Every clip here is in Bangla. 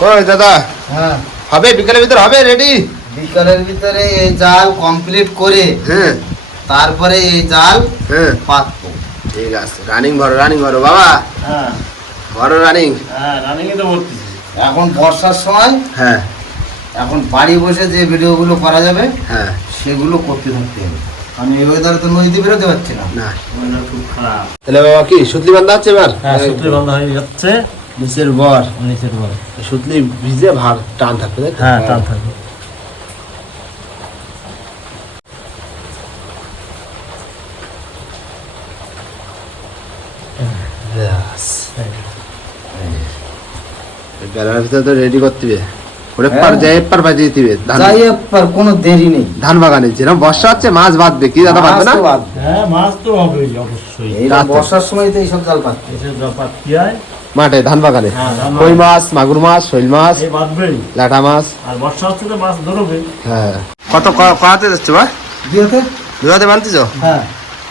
কই দাদা। হ্যাঁ। হবে বিকেলের ভিতর হবে রেডি বিকালের ভিতরে এই জাল কমপ্লিট করে হ্যাঁ। তারপরে এই জাল হ্যাঁ। পাতবো। ঠিক আছে। রানিং ভরো রানিং ভরো বাবা। হ্যাঁ। ভরো রানিং হ্যাঁ রানিংয়ে তো ভর্তিছি এখন বর্ষার সময় হ্যাঁ। এখন বাড়ি বসে যে ভিডিওগুলো করা যাবে হ্যাঁ। সেগুলো করতে থাকতে হবে। আমি এই ওয়েদারে তো নদীতে বেরোতে পারছি না। না। ওয়েদার খুব খারাপ। তাহলে বাবা কি সুতলি বান্ধা হচ্ছে এবার? হ্যাঁ সূত্রে বন্ধ হয়ে যাচ্ছে। নিচের বর নিচের বল সুতলি ভিজে ভার টান থাকবে হ্যাঁ টান থাকবে। বেলার ভিতরে তো রেডি করতে হবে। ওরে হ্যাঁ। পার যাই পার বাজিয়ে দিবে যাই আর কোনো দেরি নেই। ধান বাগানে যেরকম বর্ষা হচ্ছে মাছ বাঁধবে। কি দাদা বাঁধবে না? মাছ তো। হ্যাঁ মাছ তো হবেই অবশ্যই। বর্ষার সময় তো এইসব জাল হয় মাঠে ধান বাগানে। হ্যাঁ, কই মাছ মাগুর মাছ শৈল মাছ লাটা মাছ আর বর্ষা হচ্ছে তো মাছ ধরবে। হ্যাঁ। কত কহাতে যাচ্ছে বা দুইতে দুহাতে বানতেছ? হ্যাঁ।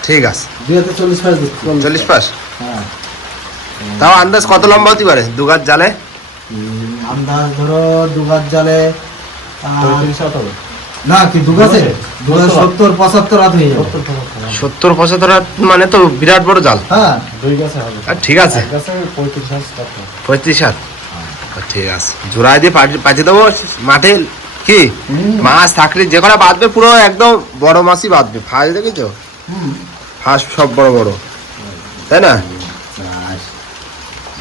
ঠিক আছে। দুইতে চল্লিশ পাঁচ চল্লিশ পাস হ্যাঁ। তাও আন্দাজ কত লম্বা হতে পারে? দুগাছ জালে? আন্দাজ ধরো দুগাছ জালে না কি দুগাছে দুগাছ সত্তর পঁচাত্তর হাত হয়ে যাবে। সত্তর পঁচাত্তর হাত মানে তো বিরাট বড় জাল। হ্যাঁ দুই গাছে হবে। ঠিক আছে। পঁয়ত্রিশ হাত ঠিক আছে। জোড়ায় দিয়ে পাঠিয়ে দেবো। মাঠে কি? মাছ থাকলে যে কটা বাঁধবে পুরো একদম বড় মাছই বাঁধবে। ফাঁস দেখেছ। ফাঁস সব বড় বড়। তাই না?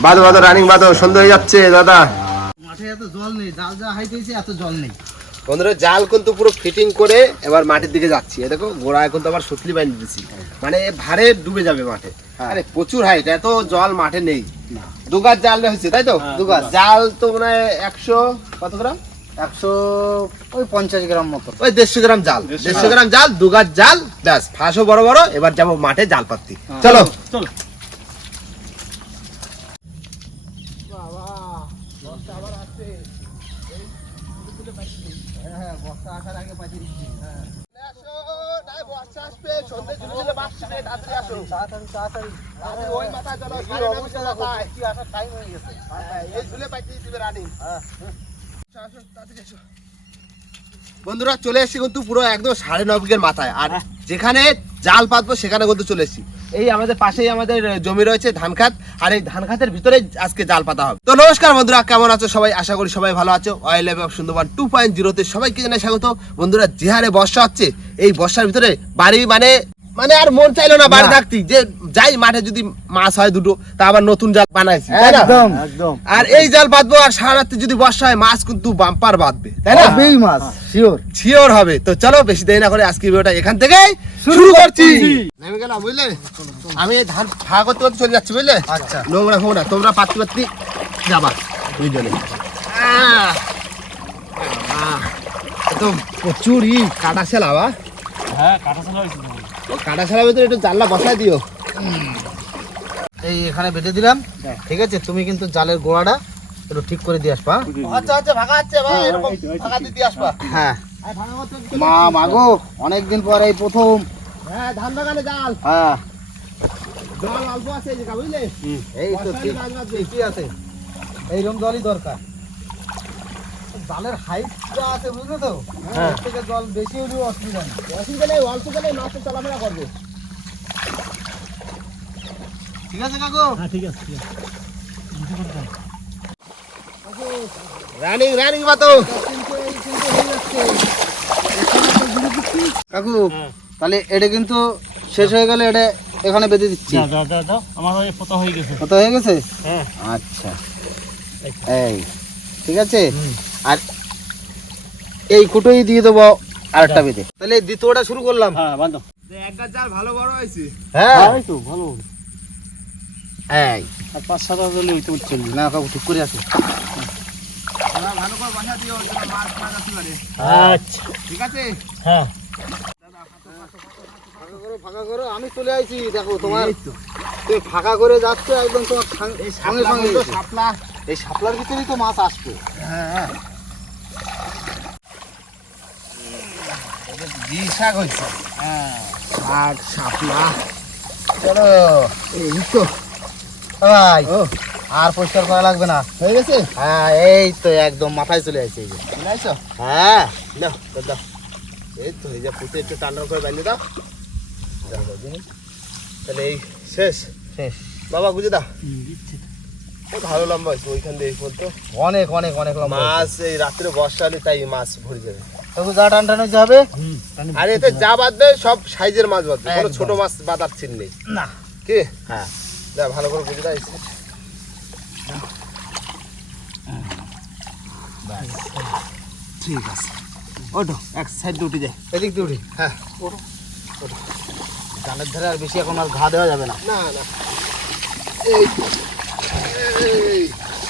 বাঁধো বাঁধো রানিং বাঁধো সন্ধ্যা হয়ে যাচ্ছে দাদা। মাঠে এত জল নেই জাল যা হাইতেছে এত জল নেই। বন্ধুরা জাল কিন্তু পুরো ফিটিং করে এবার মাঠের দিকে যাচ্ছি। দেখো গোড়ায় কিন্তু আবার সুতলি বাইন দিচ্ছি মানে ভারে ডুবে যাবে মাঠে। হ্যাঁ। আরে প্রচুর হাইট এত জল মাঠে নেই। দুগাছ জাল হয়েছে তাই তো? হ্যাঁ, দুগাছ জাল তো মনে হয় একশো কত গ্রাম? একশো ওই পঞ্চাশ গ্রাম মতো। ওই দেড়শো গ্রাম জাল। দেড়শো গ্রাম। জাল দুগাছ জাল ব্যাস। ফাঁসও বড় বড় এবার যাব মাঠে জাল পাতি হ্যাঁ। চলো। চলো। বন্ধুরা চলে এসেছি কিন্তু পুরো একদম সাড়ে নয় বিঘের মাথায়। আর যেখানে জাল পাতবো, সেখানে কিন্তু চলে এসেছি। এই আমাদের পাশেই আমাদের জমি রয়েছে, ধান খাত। আর এই ধান খাতের ভিতরে আজকে জাল পাতা হবে। তো নমস্কার বন্ধুরা, কেমন আছো সবাই? আশা করি সবাই ভালো আছো। Oil of Sundarban two point জিরোতে সবাইকে জানাই স্বাগত। বন্ধুরা, যে হারে বর্ষা হচ্ছে, এই বর্ষার ভিতরে বাড়ি মানে মানে আর মন চাইলো না বাড়ি। থাকতি। যে যাই মাঠে যদি মাছ হয় দুটো তা আবার নতুন জাল বানাইছি তাই না? একদম। একদম। আর এই জাল বাঁধবো আর সারা রাত্রি যদি বর্ষা হয় মাছ কিন্তু বাম্পার বাঁধবে তাই না? হবেই মাছ শিওর। শিওর হবে। তো চলো বেশি দেরি না করে আজকে ভিডিওটা এখান থেকে শুরু করছি। নেমে গেলাম বুঝলে? আমি এই ধান ফাঁকা করতে করতে চলে যাচ্ছি বুঝলে? আচ্ছা। নোংরা ফোংরা তোমরা পাত্তি পাত্তি যাবা দুইজনে! আহ! তো প্রচুর ই কাটা ছেলা বা হ্যাঁ কাটা চালা হয়েছে তো। কাটা ভিতরে একটু জানলা বসাই দিও। এই এখানে বেঁধে দিলাম। ঠিক আছে তুমি কিন্তু জালের গোড়াটা একটু ঠিক করে দিয়ে আসবা আচ্ছা আচ্ছা ফাঁকা আছে ভাই এরকম ফাঁকা দিতে আসবা। হ্যাঁ। মা। মাগো অনেকদিন পরে এই প্রথম। হ্যাঁ ধান বাগানে জাল। হ্যাঁ। জল অল্প আছে এই জায়গা বুঝলে? এই তো ঠিক। আছে? এইরকম জলই দরকার। জালের হাইট যা আছে বুঝলে তো? হ্যাঁ। থেকে জল বেশি হলেও অসুবিধা নেই। অসুবিধা নেই অল্প গেলে মাছ তো চলাফেরা করবে। ঠিক আছে কাকু? হ্যাঁ ঠিক আছে ঠিক আছে। রানিং রানিং বাতো কাকু হ্যাঁ। তাহলে এটা কিন্তু শেষ হয়ে গেলে এটা এখানে বেঁধে দিচ্ছি। দাও দাও দাও দাও। আমার হয়ে পোতা হয়ে গেছে। হয়ে গেছে? হ্যাঁ। আচ্ছা। এই। এই ঠিক আছে? হুম। আর এই কুটোই দিয়ে দেবো আরেকটা বেঁধে। তাহলে দ্বিতীয়টা শুরু করলাম। হ্যাঁ বাঁধো। এক গাছ জাল ভালো বড় হয়েছে। হ্যাঁ। এই তো ভালো। এই। আর পাঁচ সাত হাজার হলে ওইটা চলবে না কাকু ঠিক করে আসো ভালো করে বসা দিও যেন মাছ আসতে পারে। আচ্ছা। ঠিক আছে? হ্যাঁ। ফাঁকা করো আমি চলে আইছি। দেখো তোমার তুমি ফাঁকা করে যাচ্ছে একদম তোমার সঙ্গে সঙ্গে এই শাপলার ভিতরেই তো মাছ আসবে। হ্যাঁ। শাক হয়েছে। হ্যাঁ। শাক শাপলা। চলো। এই তো। ভাই আর পরিষ্কার করা লাগবে না। হয়ে গেছে? হ্যাঁ এই তো একদম মাথায় চলে আসছে এই যে। চলে হ্যাঁ নাও তো দাও। এই তো এই যে পুঁতে একটু টান্ডা করে বাঁধে দাও। তাহলে এই শেষ। শেষ। বাবা বুঝে দাও। এই ভালো লম্বা হয়েছে ওইখান দিয়ে এই পর্যন্ত। অনেক অনেক অনেক লম্বা মাছ এই রাত্রে বর্ষা হলে তাই মাছ ভরে যাবে। তবু যা টান টান যাবে আর এতে যা বাঁধবে সব সাইজের মাছ বাঁধবে। কোনো। ছোট মাছ বাঁধার চিন নেই। না। কি? হ্যাঁ। যা ভালো করে বুঝে দাও ঠিক আছে। ওটো এক সাইড দিয়ে উঠে যায় এদিক দিয়ে উঠি। হ্যাঁ। জালের ধারে আর বেশি এখন আর ঘা দেওয়া যাবে না। না না। এই তো।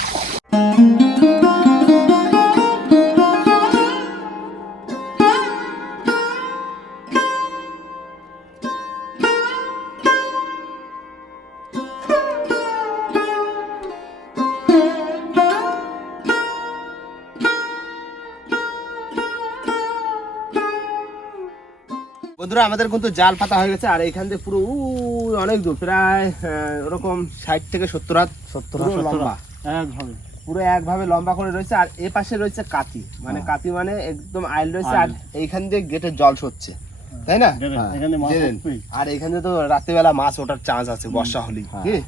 বন্ধুরা আমাদের কিন্তু জাল পাতা হয়ে গেছে আর এইখান থেকে পুরো অনেক দূর প্রায় ওরকম ষাট থেকে সত্তর হাত সত্তর পুরো সত্তর লম্বা। একভাবে। পুরো একভাবে লম্বা করে রয়েছে আর এ পাশে রয়েছে কাতি মানে কাতি মানে একদম আইল রয়েছে আর এইখান দিয়ে গেটের জল সরছে তাই না? হ্যাঁ। আর এখানে তো রাত্রিবেলা মাছ ওঠার চান্স আছে বর্ষা হলেই হ্যাঁ।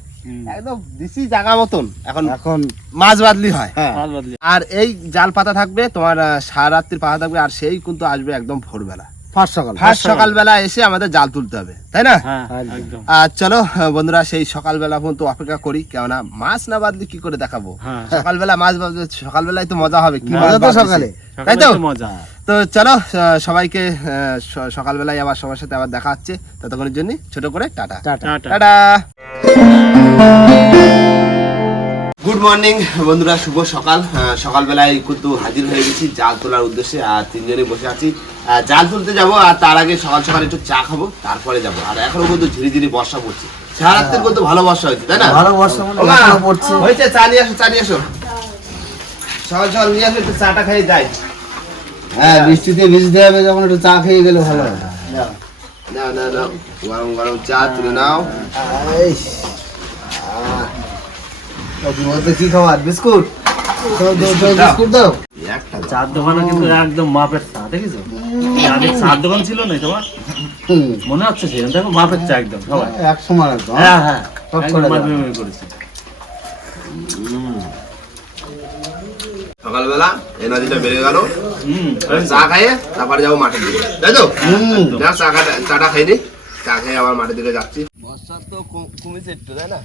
একদম দিছি জায়গা মতন এখন এখন মাছ বাদলি হয়। হ্যাঁ। মাছ বাদলি। আর এই জাল পাতা থাকবে তোমার সারা রাত্রির পাতা থাকবে আর সেই কিন্তু আসবে একদম ভোরবেলা। ফার্স্ট সকাল ফার্স্ট সকালবেলা এসে আমাদের জাল তুলতে হবে তাই না? একদম। একদম। আর চলো বন্ধুরা সেই সকালবেলা পর্যন্ত অপেক্ষা করি কেননা মাছ না বাদলে কি করে দেখাবো? সকালবেলা মাছ বাদলে সকালবেলায় তো মজা হবে কি মজা তো সকালে। তাই তো? মজা। তো চলো সবাইকে সকালবেলায় আবার সবার সাথে আবার দেখা হচ্ছে। ততক্ষণের জন্য ছোট করে টাটা। টাটা। গুড মর্নিং বন্ধুরা শুভ সকাল। সকালবেলায় কিন্তু হাজির হয়ে গেছি জাল তোলার উদ্দেশ্যে আর তিনজনই বসে আছি। জাল তুলতে যাব আর তার আগে সকাল সকাল একটু চা খাব তারপরে যাব। আর এখনও কিন্তু ধীরে ধীরে বর্ষা পড়ছে। সারা রাত্রে কিন্তু ভালো বর্ষা হয়েছে তাই না? ভালো বর্ষা মানে পড়ছে। হয়েছে চা নিয়ে আসো চা নিয়ে আসো। সকাল সকাল নিয়ে আসো একটু চাটা খেয়ে যাই। হ্যাঁ বৃষ্টিতে ভিজতে হবে যখন একটু চা খেয়ে গেলে ভালো হয় না না না গরম গরম চা তুলে নাও। কি খাবার? বিস্কুট? দাও, দাও, দাও, বিস্কুট দাও। একটা চার দোকানে কিন্তু একদম মাপের চা দেখেছ? আগে চার দোকান ছিল না তোমার? মনে হচ্ছে সে দেখো মাপের চা একদম সবাই। এক সময় একদম হ্যাঁ? হ্যাঁ করেছে। সকালবেলা এনার্জিটা বেড়ে গেল। চা খাইয়ে তারপরে যাব মাঠের দিকে। তাই তো? চা খাটা চাটা খাইনি। চা খেয়ে আবার মাঠের দিকে যাচ্ছি। বর্ষা তো কমেছে একটু তাই না?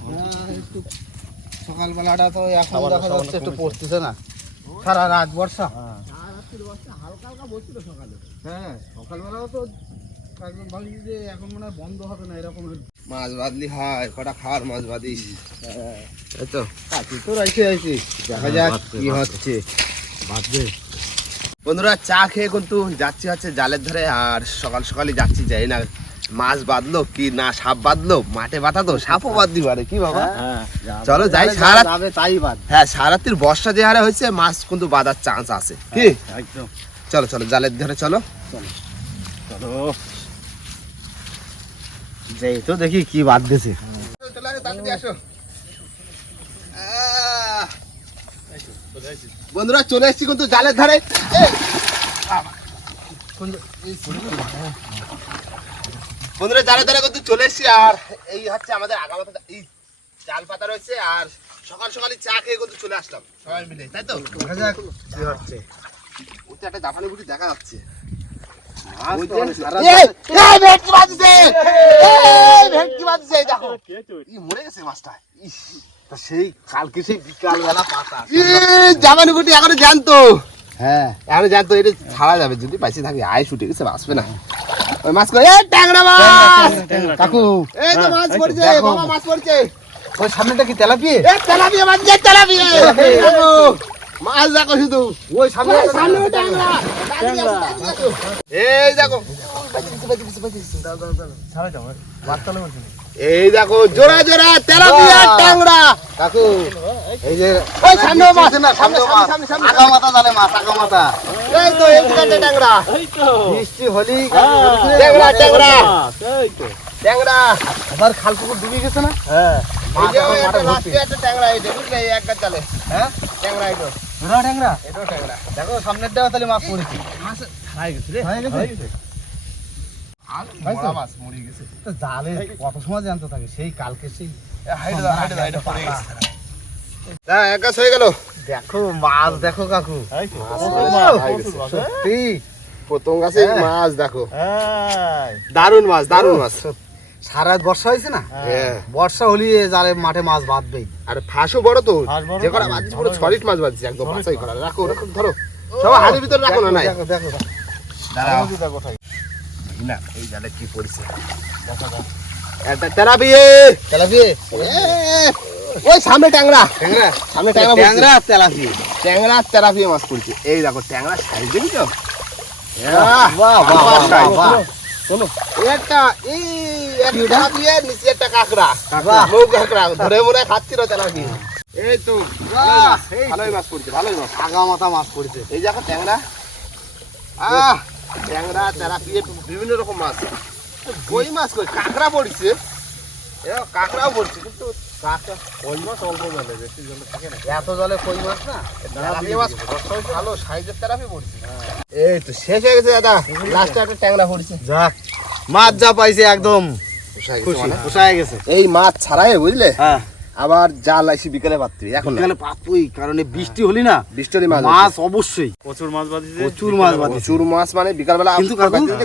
সকালবেলাটা তো এখন দেখা যাচ্ছে একটু পড়তেছে না। সারা রাত বর্ষা। হ্যাঁ সকালবেলাও তো একদম ভাবি যে এখন মনে হয় বন্ধ হবে না এরকম মাছ বাদলি হয় কটা খাওয়ার মাছ বাদিস তাই তো। কাকি তো রাইছে আইছি দেখা যাক কি হচ্ছে। বাঁচবে বন্ধুরা চা খেয়ে কিন্তু যাচ্ছি হচ্ছে জালের ধারে আর সকাল সকালই যাচ্ছি যাই না মাছ বাঁধলো কি না সাপ বাঁধলো মাঠে বাঁধা তো সাপও বাঁধতে পারে কি বাবা? হ্যাঁ চলো যাই সারা তাই বাদ হ্যাঁ সারাত্রির বর্ষা যে হারে হয়েছে মাছ কিন্তু বাঁধার চান্স আছে কি? একদম। চলো চলো জালের ধারে চলো। চলো। যেই তো দেখি কি বাদ দিছে। বন্ধুরা চলে এসেছি কিন্তু জালের ধারে। বন্ধুরা জালের ধারে কিন্তু চলে এসেছি আর এই হচ্ছে আমাদের আগামাথা এই জাল পাতা রয়েছে আর সকাল সকালে চা খেয়ে কিন্তু চলে আসলাম সবাই মিলে তাই তো? দেখা যাক কি হচ্ছে। একটা জাপানি বুটি দেখা যাচ্ছে। সেই কালকে সেই বিকাল বেলা পাতা বুটি এখনও জানতো হ্যাঁ। এখনও জানতো এটা ছাড়া যাবে। যদি পাইছে থাকে আয় গেছে বাঁচবে না। ওই মাছ কই? ট্যাংরা মাছ! কাকু এই তো হ্যাঁ, মাছ পড়ছে বাবা মাছ পড়ছে। ওই সামনেটা কি তেলাপিয়া? মাছ তেলাপিয়া মাছ দেখো শুধু ওই সামনে সামনে ট্যাংরা এই দেখো। এই দেখো জোড়া জোড়া তেলাপিয়া ট্যাংরা। কাকু এই যে ওই সামনে মাছ না সামনে সামনে সামনে আগা মাথা জানে মাছ আগা মাথা এই তো এই দিকে ট্যাংরা। এই তো। বৃষ্টি হলি হ্যাঁ, ট্যাংরা ট্যাংরা এই তো। ট্যাংরা। আবার খাল পুকুর ডুবে গেছে না? হ্যাঁ। এই যে একটা। রাস্তায় একটা ট্যাংরা এই দেখুন না, এই এক গাছ চালে। হ্যাঁ? ট্যাংরা এটো ধরা ট্যাংরা এটাও ট্যাংরা দেখো সামনের দেওয়া তাহলে মাছ পড়েছে। মাছ হারাই গেছে রে। হারাই গেছে? আর হয়েছে? মরা মাছ মরে জালে কত সময় জানতে থাকে? সেই কালকে সেই এ, হাইটে দাও, হাইটে দাও, এটা পড়ে গেছে। হ্যাঁ, এক গাছ হয়ে গেল। দেখো মাছ দেখো কাকু। হয়ে সত্যি। প্রথম গাছে হ্যাঁ। মাছ দেখো। দারুণ মাছ দারুণ মাছ। সারা রাত বর্ষা হয়েছে না? হ্যাঁ। বর্ষা হলে জালে মাঠে মাছ বাঁধবেই। আর ফাঁসও বড় তো। বড় যে তো। বাঁধছে পুরো সলিড মাছ বাঁধছে একদম বাছাই করা। রাখো রাখো ধরো। সব হাড়ির ভিতরে রাখো না নাই? দেখো দেখো না এই জালে কি পড়ছে? একটা তেলাপিয়ে। ওই সামনে ট্যাংরা। ট্যাংরা? সামনে ট্যাংরা ট্যাংরা তেলাপিয়ে। ট্যাংরা তেরাপিয়ে মাছ পড়ছে। এই দেখো ট্যাংরা সাইজ দেখেছ বাহ বাহ বাহ বাহ বাহ। শোনো একটা এই একটা দিয়ে নিচে একটা কাঁকড়া। কাঁকড়া। বউ কাঁকড়া। ধরে মনে খাচ্ছি খাচ্ছিল তেলাপিয়ে। এই তো। ভালোই মাছ পড়ছে ভালোই মাছ। আগা মাথা মাছ পড়ছে। এই দেখো ট্যাংরা। আহ ট্যাংরা তেলাপিয়ে বিভিন্ন রকম মাছ। কই মাছ কই? কাঁকড়া পড়ছে। এ কাঁকড়াও পড়ছে কিন্তু কই মাছ অল্প জলে বেশি জলে থাকে না। এত জলে কই মাছ না? মাছ ভালো সাইজের তেলাপি পড়ছে। এই তো শেষ হয়ে গেছে দাদা লাস্টে একটা ট্যাংরা পড়ছে। যাক মাছ যা পাইছে একদম। পোষায় গেছে খুশি মানে। এই মাছ ছাড়াই বুঝলে? হ্যাঁ। আবার জাল আইসি বিকেলে পাত্রি এখন। বিকালে পাপুই কারণ বৃষ্টি হলি না বৃষ্টির মাছ মাছ অবশ্যই। প্রচুর মাছ বাঁধিছে প্রচুর মাছ বাঁধিছে। প্রচুর মাছ মানে বিকালবেলা কিন্তু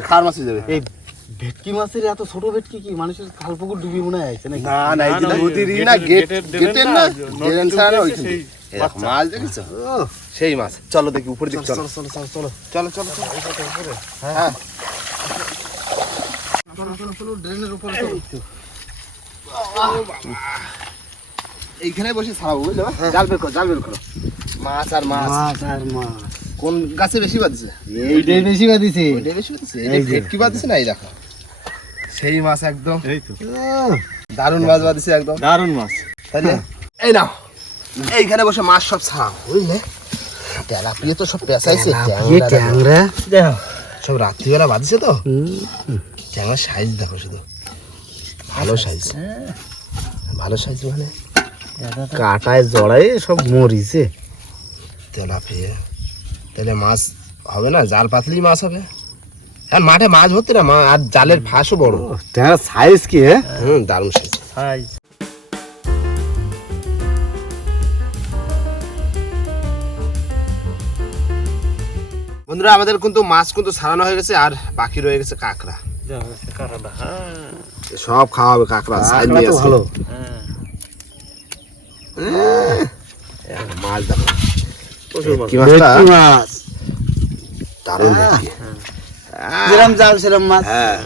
খাওয়ার মাছ হয়ে যাবে। এই ভেটকি মাছের এত ছোট ভেটকি কি? মানুষের পুকুর ডুবি মনে না না এই যে নদীরই না গেট গেটের না মাছ সেই মাছ। চলো দেখি উপরে দেখি চলো। চলো চলো চলো চলো। চলো চলো হ্যাঁ।, হ্যাঁ। এইখানে বসে ছাড়াবো বুঝলো? জাল বের করো জাল বের করো। মাছ আর মাছ। মাছ আর মাছ। কোন গাছে বেশি বাঁধছে? এইটাই বেশি বাঁধিছে। বেশি বাঁধছে? এই ভেটকি বাঁধছে না এই দেখো। সেই মাছ একদম। এই তো। দারুণ মাছ বাঁধছে একদম। দারুণ মাছ। তাইলে এই নাও। এইখানে বসে মাছ সব ছাড়াও বুঝলে? তেলাপিয়ে তো সব পেঁচাইছে ট্যাংরা সব রাত্রিবেলা বাঁধছে তো। ট্যাংরার সাইজ দেখো শুধু। ভালো সাইজ। ভালো সাইজ মানে? কাটায় জড়াই সব মরিছে। তেলাপিয়া। তাহলে মাছ হবে না? জাল পাতলেই মাছ হবে? হ্যাঁ মাঠে মাছ ধরতে না মা- আর জালের ফাঁসও বড়। ট্যাংরা সাইজ কি হ্যাঁ? হুম দারুণ সাইজ বন্ধুরা আমাদের কিন্তু মাছ কিন্তু সারানো হয়ে গেছে আর বাকি রয়ে গেছে কাঁকড়া। হ্যাঁ। সব খাওয়া হবে কাঁকড়া কাঁকড়া তো ভালো। হ্যাঁ। মাছ দেখো। কি মাছ। দারুণ যেরম জাল সেরম মাছ। হ্যাঁ।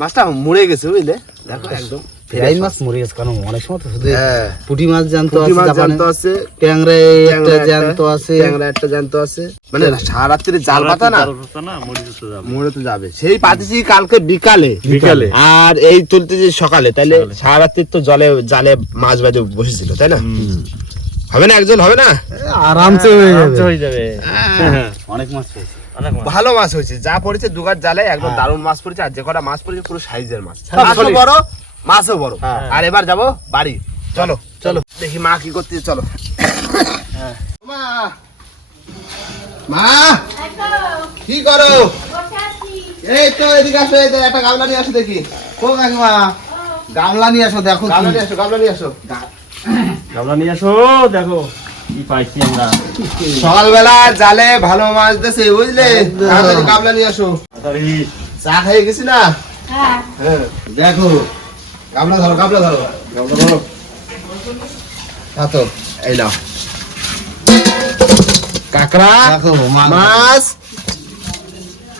মাছটা মরে গেছে বুঝলে? দেখো একদম ফ্রাই মাছ মরে গেছে কারণ অনেক সময় তো শুধু হ্যাঁ। পুঁটি মাছ জানতো আছে জ্যান্ত আছে। ট্যাংরা একটা জ্যান্ত আছে। ট্যাংরা একটা জ্যান্ত আছে। মানে সারা রাত্রি জাল পাতা না? জাল পাতা না মরে যেতে যাবে। মরে তো যাবে। সেই পাতিছি কালকে বিকালে। বিকালে। আর এই তুলতেছি সকালে তাইলে সারা রাত্রি তো জলে জালে মাছ বাজে বসেছিল তাই না? হবে না একজন হবে না? আরামসে হয়ে যাবে। অনেক মাছ পেয়েছি অনেক মাছ ভালো মাছ হয়েছে। যা পড়েছে দুগার জালে একদম দারুণ মাছ পড়েছে আর যে কটা মাছ পড়েছে পুরো সাইজের মাছ। হ্যাঁ, মাছও বড় মাছও বড়। হ্যাঁ। আর এবার যাব বাড়ি। চলো চলো। দেখি মা কি করতে চলো। মা মা কি করো? এই তো এদিকে আসো এই তো একটা গামলা নিয়ে আসো দেখি। ও কাকিমা গামলা নিয়ে আসো দেখো গামলা নিয়ে আসো গামলা নিয়ে আসো। গামলা নিয়ে আসো দেখো। সকালবেলা জালে ভালো মাছ দিয়েছে বুঝলে? গামলা নিয়ে আসো। চা খেয়ে গেছি না? হ্যাঁ। হ্যাঁ দেখো। গামলা ধরো গামলা ধরো। গামলা ধরো। হ্যাঁ এই নাও। কাকড়া দেখো মাছ মাছ।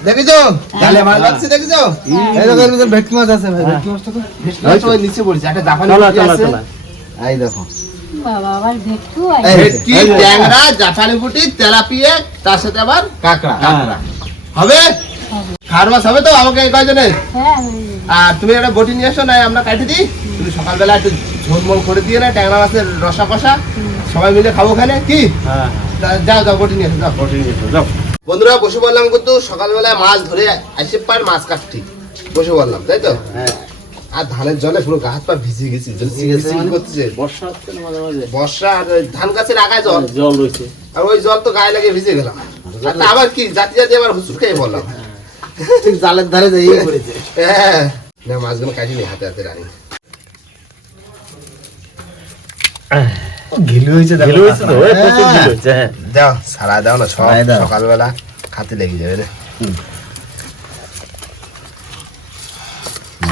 দেখিছো? জালে মাছ লাগছে দেখিছো? এই দেখো ভিতরে ভেটকি মাছ আছে ভাই। ভেটকি মাছটা তো নিচে পড়ছে একটা জাপানি আছে। এই দেখো। বাবা আবার ভেটকু ভেটকি ট্যাংরা জাপানি পুঁটি তেলাপিয়া তার সাথে আবার কাঁকড়া। কাঁকড়া। হবে? খাওয়ার মাছ হবে তো আমাকে এই কয়জনের হ্যাঁ যাবে। আর তুমি একটা বটি নিয়ে এসো না আমরা কাটি দিই। তুমি সকালবেলা একটু ঝোলমোল করে দিয়ে না ট্যাংরা মাছের রসা কষা। সবাই মিলে খাব ওখানে কি? হ্যাঁ। যাও যাও বটি নিয়ে এসো যাও। প্রোটিন দিতে যাও। বন্ধুরা বসে বললাম কিন্তু সকালবেলায় মাছ ধরে আসে পার মাছ কাটছি। বসে বললাম তাই তো? হ্যাঁ। আর ধানের জলে পুরো গা হাত পা ভিজে গেছে। করতেছে? বর্ষা হচ্ছে মাঝে মাঝে? বর্ষা আর ধান গাছের আগায় জল। জল রয়েছে। আর ওই জল তো গায়ে লাগে ভিজে গেলাম। আবার কি জাতি জাতি আবার হুসুর খেয়ে বললাম। ঠিক জালের ধারে যাই করেছে। হ্যাঁ। না মাছগুলো কাটিনি হাতে হাতে রানি। ঘিলু হয়েছে ঢিল হয়েছে তো? এ, প্রচুর ঢিল হয়েছে হ্যাঁ। দাও সারা দাও না। সকালবেলা খাতে লেগে যাবে রে।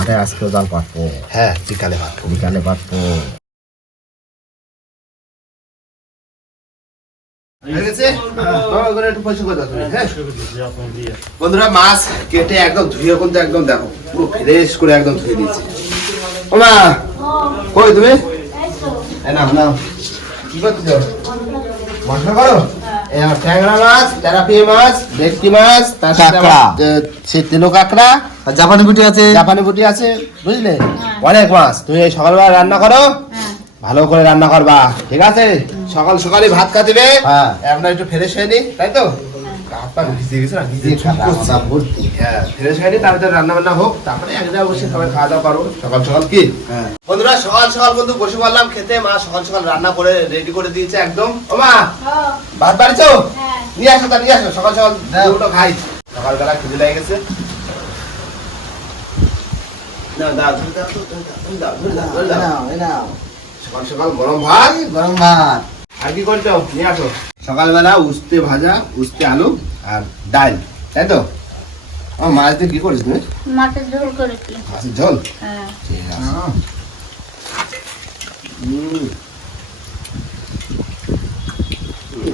মাঠে আজকে জাল পাতবো হ্যাঁ বিকালে ভাত বিকালে পাতবো হয়ে হ্যাঁ বন্ধুরা মাছ কেটে একদম ধুয়ে কিন্তু একদম দেখো পুরো ফ্রেশ করে একদম ধুয়ে দিয়েছি। ও মা কই তুমি? এই নাও নাও। কি মশলা করো? আমার ট্যাংরা মাছ মাছ ভেটকি মাছ তার সাথে কাঁকড়া। আমার, সে তেলো কাঁকড়া। আর জাপানি বুটি আছে? জাপানি বুটি আছে বুঝলে? হ্যাঁ। অনেক মাছ। তুমি এই সকালবেলা রান্না করো হ্যাঁ। ভালো করে রান্না করবা ঠিক আছে? সকাল সকালে ভাত খাতে দিবে হ্যাঁ। আমরা একটু ফ্রেশ হয়ে নি তাই তো? হ্যাঁ রান্না বান্না হোক তারপরে এক জায়গায় বসে সবাই খাওয়া দাওয়া করো। সকাল সকাল কি? হ্যাঁ। বন্ধুরা সকাল সকাল বন্ধু বসে পড়লাম খেতে। মা সকাল সকাল রান্না করে রেডি করে দিয়েছে একদম। ও মা ভাত বাড়িছো? হ্যাঁ। নিয়ে আসো তা নিয়ে আসো। সকাল সকাল দাও। দুটো খাই। সকালবেলা খিদে লেগে গেছে। সকাল সকাল গরম ভাত। গরম ভাত। আর কি করছ? নিয়ে আসো। সকালবেলা উস্তে ভাজা উস্তে আলু আর ডাল তাই তো? ও মাছ দিয়ে কি করিস তুমি মাছের ঝোল করেছি। মাছের ঝোল? হ্যাঁ। ঠিক আছে। হুম।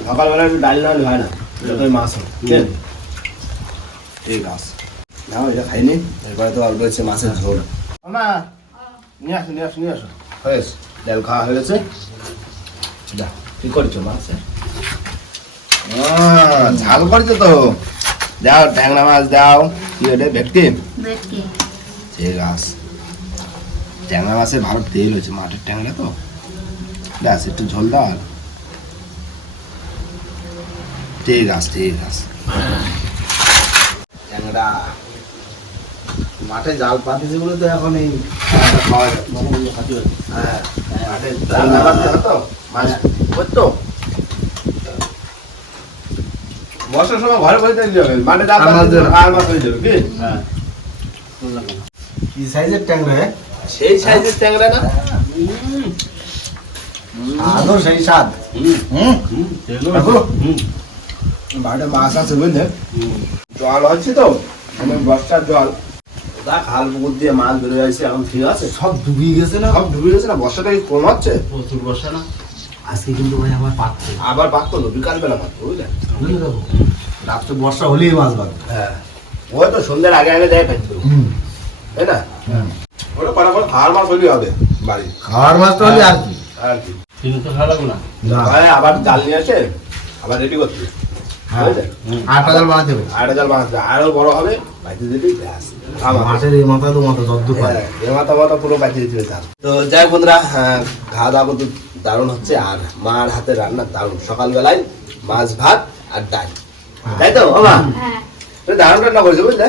সকালবেলা একটু ডাল না হলে হয় না যতই মাছ হোক ঠিক আছে? না এটা খাইনি এরপরে তো আর রয়েছে মাছের ঝোল। মা নিয়ে আসো নিয়ে আসো নিয়ে আসো। হয়েছে ডাল খাওয়া হয়ে গেছে। যা কি করছ মাছ? আহ, ঝাল করছ তো। দাও ট্যাংরা মাছ দাও। কি ওটা ভেটকি? ঠিক আছে। ট্যাংরা মাছের ভালো তেল হয়েছে মাঠের ট্যাংরা তো। ব্যাস একটু ঝোল দাও। আর ঠিক আছে ঠিক আছে। ট্যাংরা। মাঠে জাল পাতিছে বলে তো এখন এই খাওয়া হ্যাঁ মাঠে মাছ তো। মাছ করতো বর্ষার সময় ঘরে বসে হবে। মাঠে জাল আর মাছ হয়ে যাবে কি? হ্যাঁ। কি সাইজের ট্যাংরা? সেই সাইজের ট্যাংরা না? আদর সেই স্বাদ। হুম। হুম। তেল কাকু? হুম। বাড়িতে মাছ আছে বুঝলে? জল হচ্ছে তো বর্ষার জল। ওটা খাল পুকুর দিয়ে মাছ বেরো যাচ্ছে এখন ঠিক আছে? সব ডুবিয়ে গেছে না? সব ডুবে গেছে না? বর্ষাটা কি কম হচ্ছে? প্রচুর বর্ষা না? আজকে কিন্তু ভাই আমার পাচ্ছে আবার পাকতো করল? বিকাল বেলা পাকতো বুঝলে বুঝলে দেবো রাত্রে বর্ষা হলেই মাছ বাঁধবে হ্যাঁ। ওই তো সন্ধ্যার আগে আগে দেয় পাইতো। তাই না? ওটা কটা করে খাওয়ার মাছ হলেই হবে বাড়ি। খাওয়ার মাছ তো হলে আর কি। আর কি। কিন্তু তো ভালো না? না। হয় আবার জাল নিয়ে আসে আবার রেডি করতে হ্যাঁ। বুঝলে? জাল বানাতে হবে। আরেকটা জাল বানাতে আরও বড় হবে বাইতে দিবি ব্যাস। এই মাথা তো মাথা পারে হ্যাঁ, এ মাথা মাথা পুরো বাঁচিয়ে দিবে তার। তো যাই হোক বন্ধুরা হ্যাঁ, খাওয়া দাওয়া কিন্তু দারুণ হচ্ছে। আর মার হাতে রান্না দারুণ। সকালবেলায় মাছ ভাত আর ডাল। তাই তো হ্যাঁ। তুমি দারুণ রান্না করেছ বুঝলে?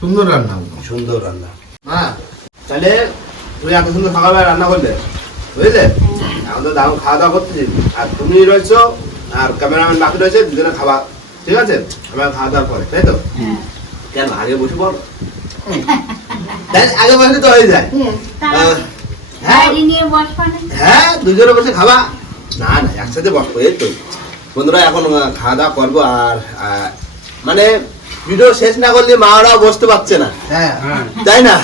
সুন্দর রান্না। সুন্দর রান্না। হ্যাঁ তাহলে তুমি এত সুন্দর সকালবেলা রান্না করলে বুঝলে? এখন তো দারুণ খাওয়া দাওয়া করতেছি। আর তুমি রয়েছো আর ক্যামেরাম্যান বাকি রয়েছে দুজনে খাওয়া ঠিক আছে? আমরা খাওয়া দাওয়ার পরে তাই তো? কেন আগে বসে বলো আগে বসলে তো হয়ে যায়। হ্যাঁ। গাড়ি নিয়ে বসবা না হ্যাঁ দুজনে বসে খাবা। না না একসাথে বসবো এই তো। বন্ধুরা এখন খাওয়া দাওয়া করব আর মানে ভিডিও শেষ না করলে মারাও বসতে পারছে না। হ্যাঁ। তাই না?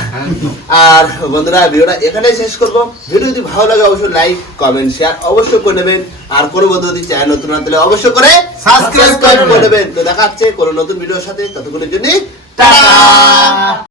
আর বন্ধুরা ভিডিওটা এখানেই শেষ করব। ভিডিও যদি ভালো লাগে অবশ্যই লাইক কমেন্ট শেয়ার অবশ্যই করে নেবেন। আর কোনো বন্ধু যদি চ্যানেল নতুন না তাহলে অবশ্যই করে সাবস্ক্রাইব করে নেবেন। তো দেখা হচ্ছে কোনো নতুন ভিডিওর সাথে। ততক্ষণের জন্য টাটা!